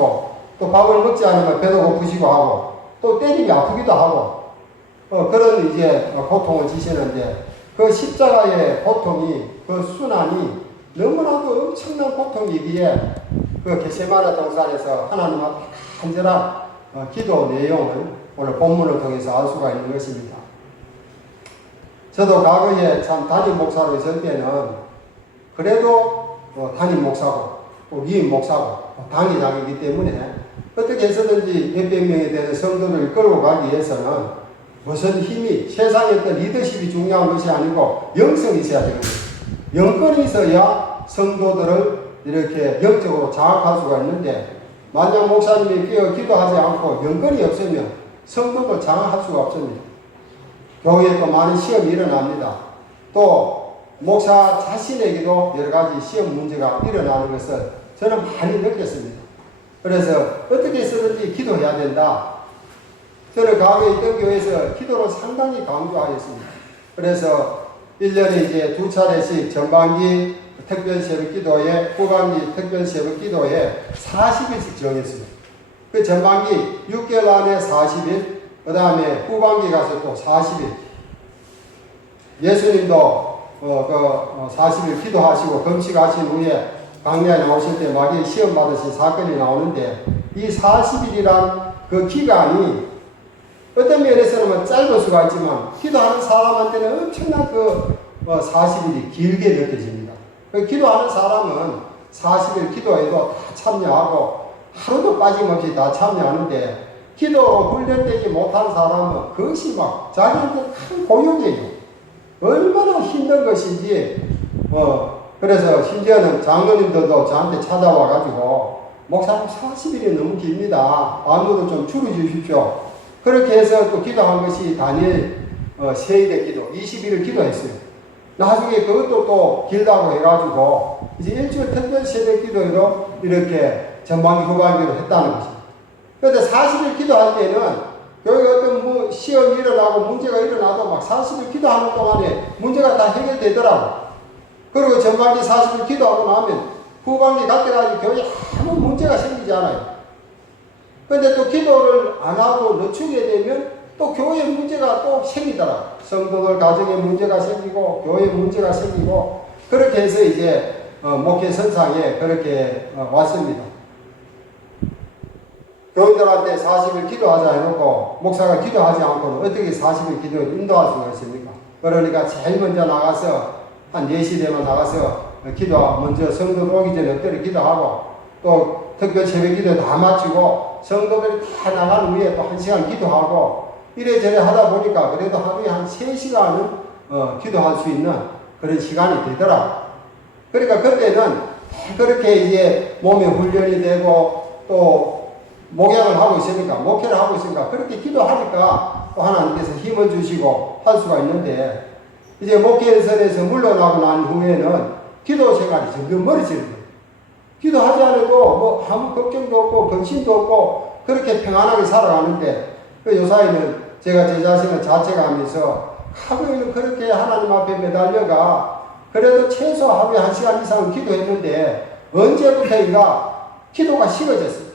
하시고, 또 밥을 먹지 않으면 배도 고프시고 하고, 또 때리면 아프기도 하고, 그런 이제 고통을 지시는데, 그 십자가의 고통이, 그 순환이 너무나도 엄청난 고통이기에, 그 겟세마네 동산에서 하나님 앞에 간절한 기도 내용을 오늘 본문을 통해서 알 수가 있는 것입니다. 저도 과거에 참 담임 목사로 있을 때는 그래도 담임 목사고 또 위임 목사고 당회장이기 때문에 어떻게 해서든지 몇백 명이 되는 성도를 끌고 가기 위해서는 무슨 힘이 세상에 어떤 리더십이 중요한 것이 아니고 영성이 있어야 되는 거예요. 영권이 있어야 성도들을 이렇게 영적으로 장악할 수가 있는데 만약 목사님이 기도하지 않고 영권이 없으면 성도를 장악할 수가 없습니다. 교회에 또 많은 시험이 일어납니다. 또 목사 자신에게도 여러 가지 시험 문제가 일어나는 것을 저는 많이 느꼈습니다. 그래서 어떻게 해서든지 기도해야 된다. 저는 과거에 있던 교회에서 기도를 상당히 강조하였습니다. 그래서 1년에 이제 2차례씩 전반기 특별 새벽 기도에, 후반기 특별 새벽 기도에 40일씩 정했어요. 그 전반기 6개월 안에 40일, 그 다음에 후반기 가서 또 40일. 예수님도 40일 기도하시고 금식하신 후에 강야에 나오실 때 마귀의 시험 받으신 사건이 나오는데 이 40일이란 그 기간이 어떤 면에서는 짧을 수가 있지만 기도하는 사람한테는 엄청난 40일이 길게 느껴집니다. 기도하는 사람은 40일 기도에도 다 참여하고 하루도 빠짐없이 다 참여하는데 기도로 훈련되지 못한 사람은 그것이 막 자기한테 큰 고역이에요. 얼마나 힘든 것인지 그래서 심지어는 장로님들도 저한테 찾아와가지고 목사님 40일이 너무 깁니다. 안으로 좀 줄여주십시오. 그렇게 해서 또 기도한 것이 다니엘 세일의 기도 20일을 기도했어요. 나중에 그것도 또 길다고 해가지고 이제 일주일 특별 새벽 기도로 이렇게 전반기 후반기로 했다는 것입니다. 그런데 40일 기도할 때는 교회에 어떤 시험이 일어나고 문제가 일어나도 막 40일 기도하는 동안에 문제가 다 해결되더라고. 그리고 전반기 40일 기도하고 나면 후반기 갈 때까지 교회에 아무 문제가 생기지 않아요. 그런데 또 기도를 안 하고 늦추게 되면 또 교회에 문제가 또 생기더라고. 성도들 가정에 문제가 생기고 교회에 문제가 생기고 그렇게 해서 이제 목회 선상에 그렇게 왔습니다. 교인들한테 40일 기도하자 해놓고 목사가 기도하지 않고는 어떻게 40일 기도를 인도할 수가 있습니까? 그러니까 제일 먼저 나가서 한 4시 되면 나가서 먼저 성도들 오기 전에 엎드려 기도하고 또 특별 새벽 기도 다 마치고 성도들이 다 나간 후에 또 1시간 기도하고 이래저래 하다 보니까 그래도 하루에 한 3시간은 기도할 수 있는 그런 시간이 되더라고요. 그러니까 그때는 그렇게 이제 몸에 훈련이 되고 또 목양을 하고 있으니까, 목회를 하고 있으니까, 그렇게 기도하니까 또 하나님께서 힘을 주시고 할 수가 있는데, 이제 목회선에서 물러나고 난 후에는 기도 생활이 점점 멀어지는 거예요. 기도하지 않아도 뭐 아무 걱정도 없고, 근심도 없고, 그렇게 평안하게 살아가는데, 요사이는 제가 제 자신을 자책하면서 하루에는 그렇게 하나님 앞에 매달려가, 그래도 최소 하루에 1시간 이상은 기도했는데, 언제부터인가 기도가 식어졌어요.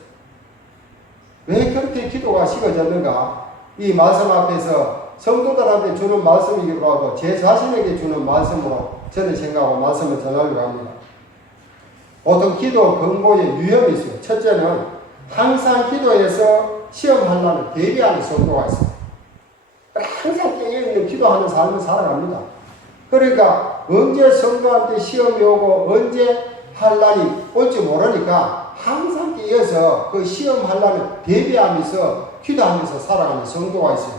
왜 그렇게 기도가 식어졌는가? 이 말씀 앞에서 성도들한테 주는 말씀이기도 하고 제 자신에게 주는 말씀으로 저는 생각하고 말씀을 전하려고 합니다. 보통 기도 근거에 유형이 있어요. 첫째는 항상 기도에서 시험하려는 대비하는 성도가 있어요. 항상 깨어있는 기도하는 삶을 살아갑니다. 그러니까 언제 성도한테 시험이 오고 언제 환난이 올지 모르니까 항상 깨어서 그 시험 환난을 대비하면서 기도하면서 살아가는 성도가 있어요.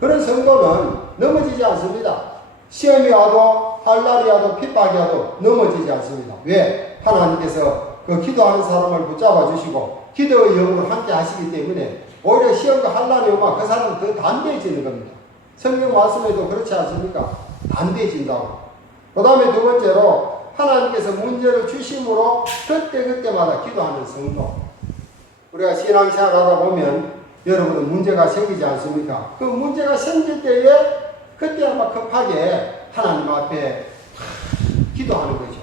그런 성도는 넘어지지 않습니다. 시험이 와도 환난이 와도 핍박이 와도 넘어지지 않습니다. 왜? 하나님께서 그 기도하는 사람을 붙잡아 주시고 기도의 영으로 함께 하시기 때문에 오히려 시험과 환난이 오면 그 사람은 더 담대해지는 겁니다. 성경 말씀에도 그렇지 않습니까? 담대해진다고. 그 다음에 두 번째로 하나님께서 문제를 주심으로 그때그때마다 기도하는 성도. 우리가 신앙생활 하다 보면 여러분은 문제가 생기지 않습니까? 그 문제가 생길 때에 그때 아마 급하게 하나님 앞에 기도하는 거죠.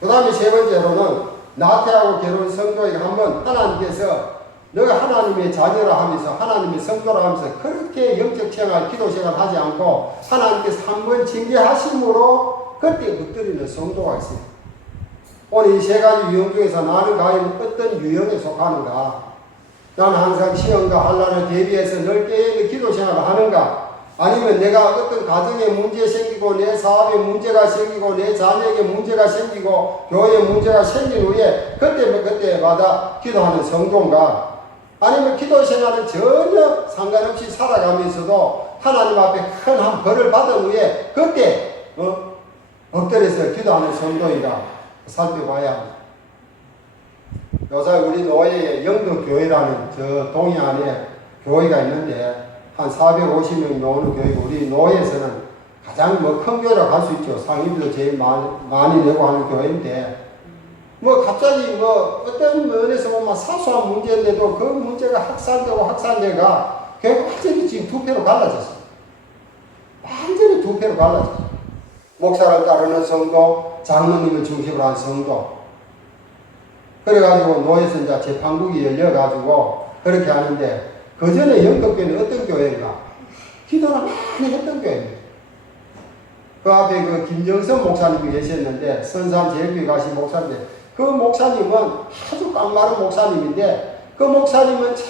그 다음에 세 번째로는 나태하고 괴로운 성도에게 한번 하나님께서 너가 하나님의 자녀라 하면서 하나님의 성도라 하면서 그렇게 영적 생활, 기도 생활 하지 않고 하나님께서 한번 징계하심으로 그때 엎드리는 성도가 있어요. 오늘 이 세 가지 유형 중에서 나는 과연 어떤 유형에 속하는가? 나는 항상 시험과 환난을 대비해서 넓게 기도 생활을 하는가? 아니면 내가 어떤 가정에 문제 생기고 내 사업에 문제가 생기고 내 자녀에게 문제가 생기고 교회에 문제가 생긴 후에 그때마다 기도하는 성도인가? 아니면 기도 생활은 전혀 상관없이 살아가면서도 하나님 앞에 큰 한 벌을 받은 후에 그때 엎드려서 기도하는 성도인가 살펴봐야 합니다. 요새 우리 노예의 영도교회라는 저 동해안에 교회가 있는데 한 450명 나오는 교회고 우리 노예에서는 가장 큰 교회라고 할 수 있죠. 상임도 제일 많이 내고 하는 교회인데 갑자기 어떤 면에서 보면 사소한 문제인데도 그 문제가 확산되가 교회가 완전히 지금 두 패로 갈라졌어요. 완전히 두 패로 갈라졌어요. 목사를 따르는 성도, 장로님을 중심으로 한 성도. 그래가지고 노예에서 이제 재판국이 열려가지고 그렇게 하는데 그 전에 영덕교회는 어떤 교회인가? 기도를 많이 했던 교회입니다. 그 앞에 그 김정선 목사님이 계셨는데 선산제일교회 가신 목사인데 그 목사님은 아주 깡마른 목사님인데 그 목사님은 참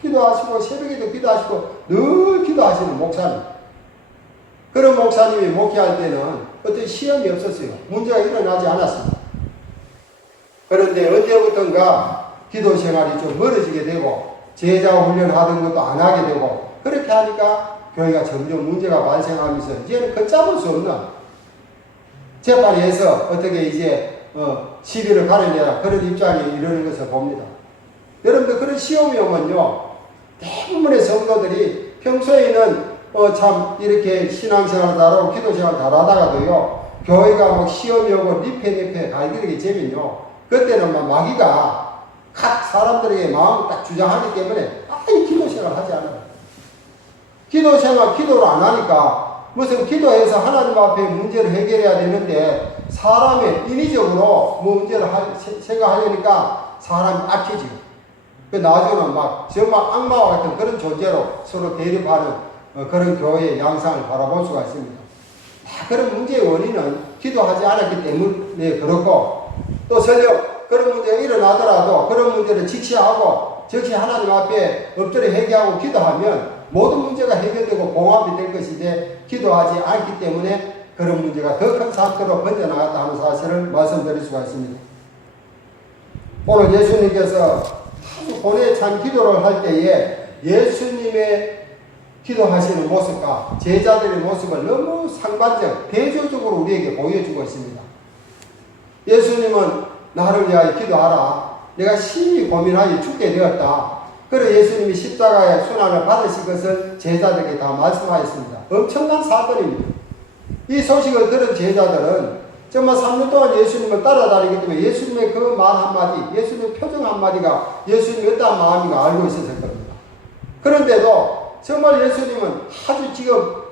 기도하시고 새벽에도 기도하시고 늘 기도하시는 목사님. 그런 목사님이 목회할 때는 어떤 시험이 없었어요. 문제가 일어나지 않았습니다. 그런데 언제부턴가 기도 생활이 좀 멀어지게 되고 제자 훈련하던 것도 안 하게 되고 그렇게 하니까 교회가 점점 문제가 발생하면서 이제는 걷잡을 수 없는 재판에서 어떻게 이제 시비를 가려내라 그런 입장에 이르는 것을 봅니다. 여러분들 그런 시험이 오면요 대부분의 성도들이 평소에는 참 이렇게 신앙생활 잘하고 기도생활 잘하다가도요 교회가 시험이 오고 리페 갈기르게 되면요 그때는 마귀가 각 사람들에게 마음을 딱 주장하기 때문에 아예 기도생활 하지 않아요. 기도생활 기도를 안 하니까 무슨 기도해서 하나님 앞에 문제를 해결해야 되는데 사람의 인위적으로 문제를 생각하려니까 사람이 악해지고 나중에는 정말 악마와 같은 그런 존재로 서로 대립하는 그런 교회의 양상을 바라볼 수가 있습니다. 그런 문제의 원인은 기도하지 않았기 때문에 그렇고 또 설령 그런 문제가 일어나더라도 그런 문제를 직시하고 즉시 하나님 앞에 엎드려 회개하고 기도하면 모든 문제가 해결되고 봉합이 될 것인데 기도하지 않기 때문에 그런 문제가 더 큰 사건으로 번져나갔다 하는 사실을 말씀드릴 수가 있습니다. 오늘 예수님께서 아주 본의 참 기도를 할 때에 예수님의 기도하시는 모습과 제자들의 모습을 너무 상반적, 대조적으로 우리에게 보여주고 있습니다. 예수님은 나를 위하여 기도하라. 내가 심히 고민하여 죽게 되었다. 그래 예수님이 십자가의 순환을 받으신 것을 제자들에게 다 말씀하였습니다. 엄청난 사건입니다. 이 소식을 들은 제자들은 정말 3년 동안 예수님을 따라다니기 때문에 예수님의 그 말 한마디, 예수님의 표정 한마디가 예수님이 어떠한 마음인가 알고 있었을 겁니다. 그런데도 정말 예수님은 아주 지금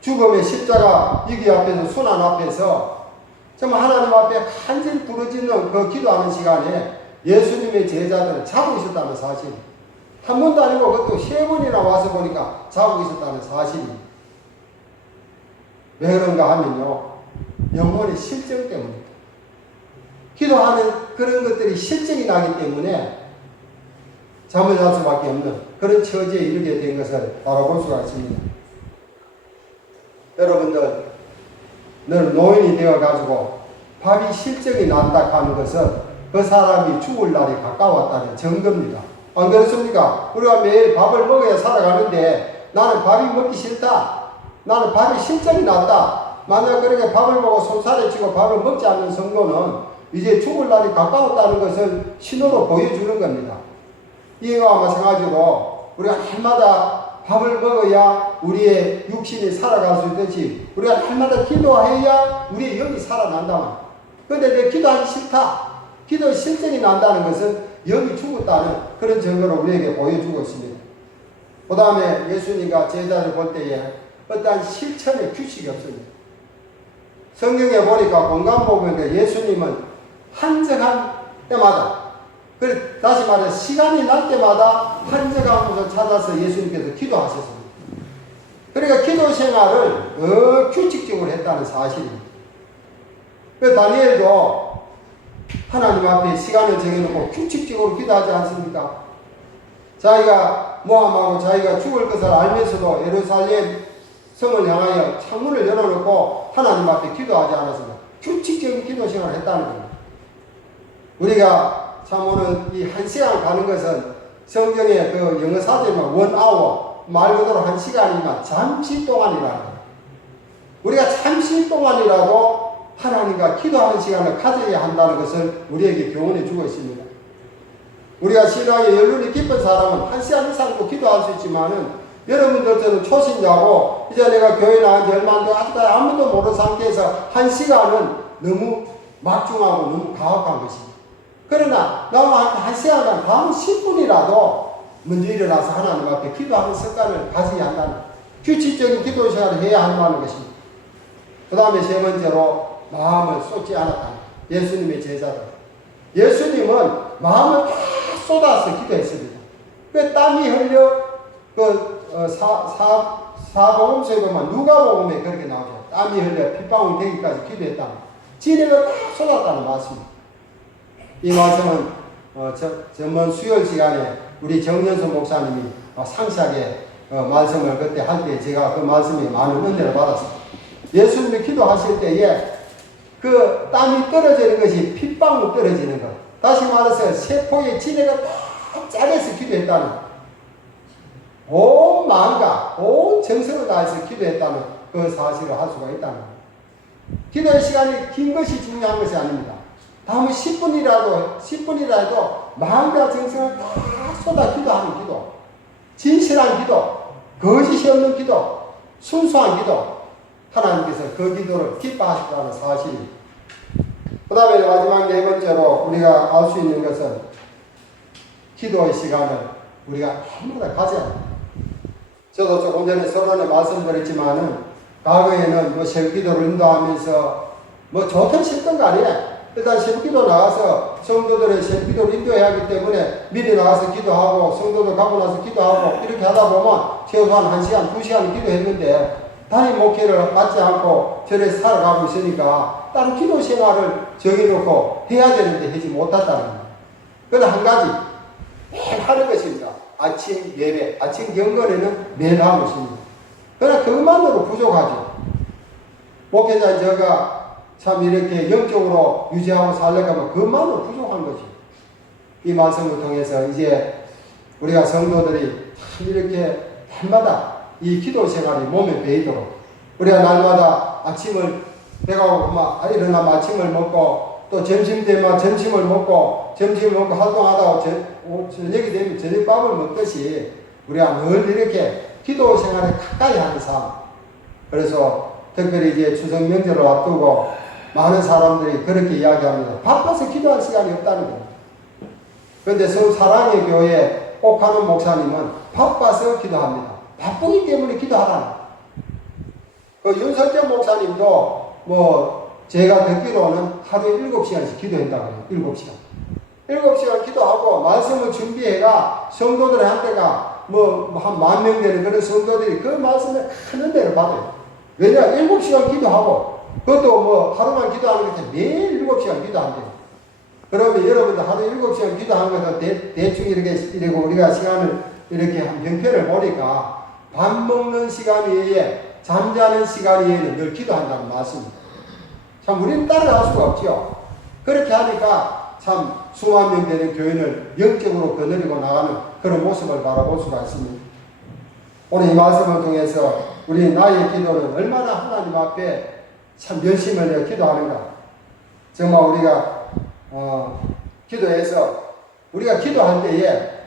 죽음의 십자가 이기 앞에서 순환 앞에서 정말 하나님 앞에 간절히 부르짖는 그 기도하는 시간에 예수님의 제자들은 자고 있었다는 사실. 한 번도 아니고 그것도 3번이나 와서 보니까 자고 있었다는 사실입니다. 왜 그런가 하면요. 영혼의 실정 때문입니다. 기도하는 그런 것들이 실증이 나기 때문에 잠을 잘 수밖에 없는 그런 처지에 이르게 된 것을 바라볼 수가 있습니다. 여러분들, 너는 노인이 되어가지고 밥이 실증이 난다 하는 것은 그 사람이 죽을 날이 가까웠다는 증거입니다. 안 그렇습니까? 우리가 매일 밥을 먹어야 살아가는데 나는 밥이 먹기 싫다. 나는 밥이 실증이 났다. 만약 그렇게 밥을 먹고 손살에 치고 밥을 먹지 않는 성도는 이제 죽을 날이 가까웠다는 것을 신호로 보여주는 겁니다. 이와 마찬가지로 우리가 날마다 밥을 먹어야 우리의 육신이 살아갈 수 있듯이 우리가 날마다 기도해야 우리의 영이 살아난다. 그런데 내 기도하기 싫다. 기도의 실증이 난다는 것은 영이 죽었다는 그런 증거를 우리에게 보여주고 있습니다. 그 다음에 예수님과 제자를 볼 때에 어떠한 실천의 규칙이 없습니다. 성경에 보니까 공간 보면 예수님은 한적한 때마다, 그래 다시 말해 시간이 날 때마다 한적한 곳을 찾아서 예수님께서 기도하셨습니다. 그러니까 기도 생활을 규칙적으로 했다는 사실입니다. 그 다니엘도 하나님 앞에 시간을 정해놓고 규칙적으로 기도하지 않습니까? 자기가 모함하고 자기가 죽을 것을 알면서도 예루살렘 성을 향하여 창문을 열어놓고 하나님 앞에 기도하지 않았습니다. 규칙적인 기도 생활을 했다는 겁니다. 우리가 참 오늘 이 1시간 가는 것은 성경의 그 영어 사전이면 1hour, 말 그대로 1시간이면 잠시 동안이라는 거예요. 우리가 잠시 동안이라도 하나님과 기도하는 시간을 가져야 한다는 것을 우리에게 교훈해 주고 있습니다. 우리가 신앙에 연륜이 깊은 사람은 1시간 이상도 기도할 수 있지만은 여러분들처럼 초신자고 이제 내가 교회 나온 지 얼마 안 되고 아직까지 아무도 모르는 상태에서 1시간은 너무 막중하고 너무 가혹한 것입니다. 그러나 나와 1시간 다음 10분이라도 먼저 일어나서 하나님 앞에 기도하는 습관을 가져야 한다는 규칙적인 기도 시간을 해야 한다는 것입니다. 그 다음에 세 번째로 마음을 쏟지 않았다. 예수님의 제자들. 예수님은 마음을 다 쏟아서 기도했습니다. 그 땀이 흘려 사복음서에 보면 누가복음에 그렇게 나오죠. 땀이 흘려 핏방울 되기까지 기도했다. 진액을 다 쏟았다는 말씀입니다. 이 말씀은 전번 수요일 시간에 우리 정연수 목사님이 상세하게 말씀을 그때 할 때 제가 그 말씀에 많은 은혜를 받았습니다. 예수님이 기도하실 때에 그 땀이 떨어지는 것이 핏방울 떨어지는 것. 다시 말해서 세포의 진액을 다 짜내서 기도했다는 온 마음과 온 정성을 다해서 기도했다는 그 사실을 할 수가 있다는 것. 기도의 시간이 긴 것이 중요한 것이 아닙니다. 다음에 10분이라도 마음과 정성을 다 쏟아 기도하는 기도, 진실한 기도, 거짓이 없는 기도, 순수한 기도, 하나님께서 그 기도를 기뻐하시다는 사실입니다. 그 다음에 마지막 네 번째로 우리가 알 수 있는 것은 기도의 시간을 우리가 한마다 가져야 합니다. 저도 조금 전에 서론에 말씀드렸지만은 과거에는 뭐 새벽기도를 인도하면서 뭐 좋든 싫든 간에 일단 새벽기도 나가서 성도들의 새벽기도를 인도해야 하기 때문에 미리 나가서 기도하고 성도들 가고 나서 기도하고 이렇게 하다 보면 최소한 1시간, 2시간 기도했는데 단임 목회를 받지 않고 절에 살아가고 있으니까 다른 기도 생활을 정해놓고 해야 되는데 하지 못했다는 거예요. 그러나 한 가지 매일 하는 것입니다. 아침 예배, 아침 경건에는 매일 하는 것입니다. 그러나 그것만으로 부족하죠. 목회자인 제가 참 이렇게 영적으로 유지하고 살려고 하면 그것만으로 부족한 거죠. 이 말씀을 통해서 이제 우리가 성도들이 참 이렇게 날마다 이 기도 생활이 몸에 배이도록 우리가 날마다 아침을 배가 고프면 일어나면 아침을 먹고 또 점심 되면 점심을 먹고 활동하다가 저녁이 되면 저녁밥을 먹듯이 우리가 늘 이렇게 기도 생활에 가까이 하는 삶. 그래서 특별히 이제 추석 명절을 앞두고 많은 사람들이 그렇게 이야기합니다. 바빠서 기도할 시간이 없다는 거예요. 그런데 사랑의 교회 옥하는 목사님은 바빠서 기도합니다. 바쁘기 때문에 기도하라는 그 윤석정 목사님도 뭐 제가 듣기로는 하루에 7시간씩 기도한다고 해요. 7시간. 7시간 기도하고 말씀을 준비해가 성도들한테가 뭐 한 10,000명 되는 그런 성도들이 그 말씀에 큰 은혜를 받아요. 왜냐? 7시간 기도하고 그것도 뭐 하루만 기도하는 게 매일 7시간 기도한대요. 그러면 여러분들 하루 7시간 기도한 것을 대충 이렇게 우리가 시간을 이렇게 한 병편을 보니까 밥 먹는 시간 외에 잠자는 시간 외에는 늘 기도한다는 말씀입니다. 참 우리는 따라갈 수가 없죠. 그렇게 하니까 참 수만 명 되는 교인을 영적으로 거느리고 나가는 그런 모습을 바라볼 수가 있습니다. 오늘 이 말씀을 통해서 우리 나의 기도는 얼마나 하나님 앞에 참 열심을 내어 기도하는가. 정말 우리가 기도해서 우리가 기도할 때에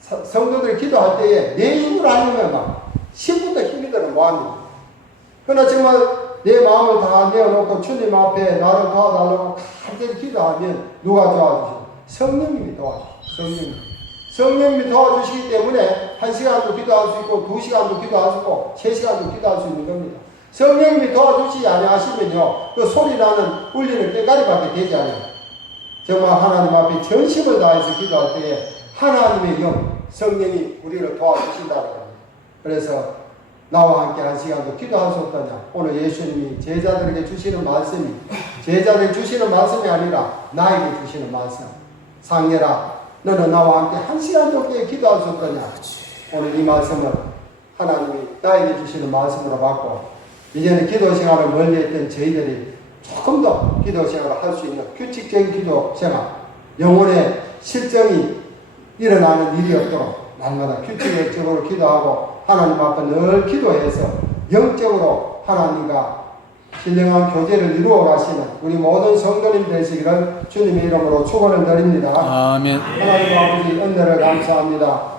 성도들이 기도할 때에 내 힘으로 하려면 막 10분도 힘이 들어 뭐합니까? 그러나 정말 내 마음을 다 내어놓고 주님 앞에 나를 도와달라고 간절히 기도하면 누가 도와주시죠? 성령님이 도와주시죠. 성령님이 도와주시기 때문에 1시간도 기도할 수 있고 2시간도 기도할 수 있고 3시간도 기도할 수 있는 겁니다. 성령님이 도와주시지 아니하시면요 그 소리 나는 울리는 깨가리밖에 되지 않아요. 정말 하나님 앞에 전심을 다해서 기도할 때에 하나님의 영, 성령이 우리를 도와주신다는 겁니다. 그래서 나와 함께 한 시간도 기도할 수 없더냐. 오늘 예수님이 제자들에게 주시는 말씀이 제자들에게 주시는 말씀이 아니라 나에게 주시는 말씀. 상례라 너는 나와 함께 한 시간도 기도할 수 없더냐. 오늘 이 말씀을 하나님이 나에게 주시는 말씀으로 받고 이제는 기도 생활을 멀리했던 저희들이 조금 더 기도 생활을 할 수 있는 규칙적인 기도 생활, 영혼의 실정이 일어나는 일이 없도록 날마다 규칙적으로 기도하고 하나님 앞에 늘 기도해서 영적으로 하나님과 신령한 교제를 이루어 가시는 우리 모든 성도님 되시기를 주님의 이름으로 축원을 드립니다. 아멘. 하나님 아버지 은혜를 감사합니다.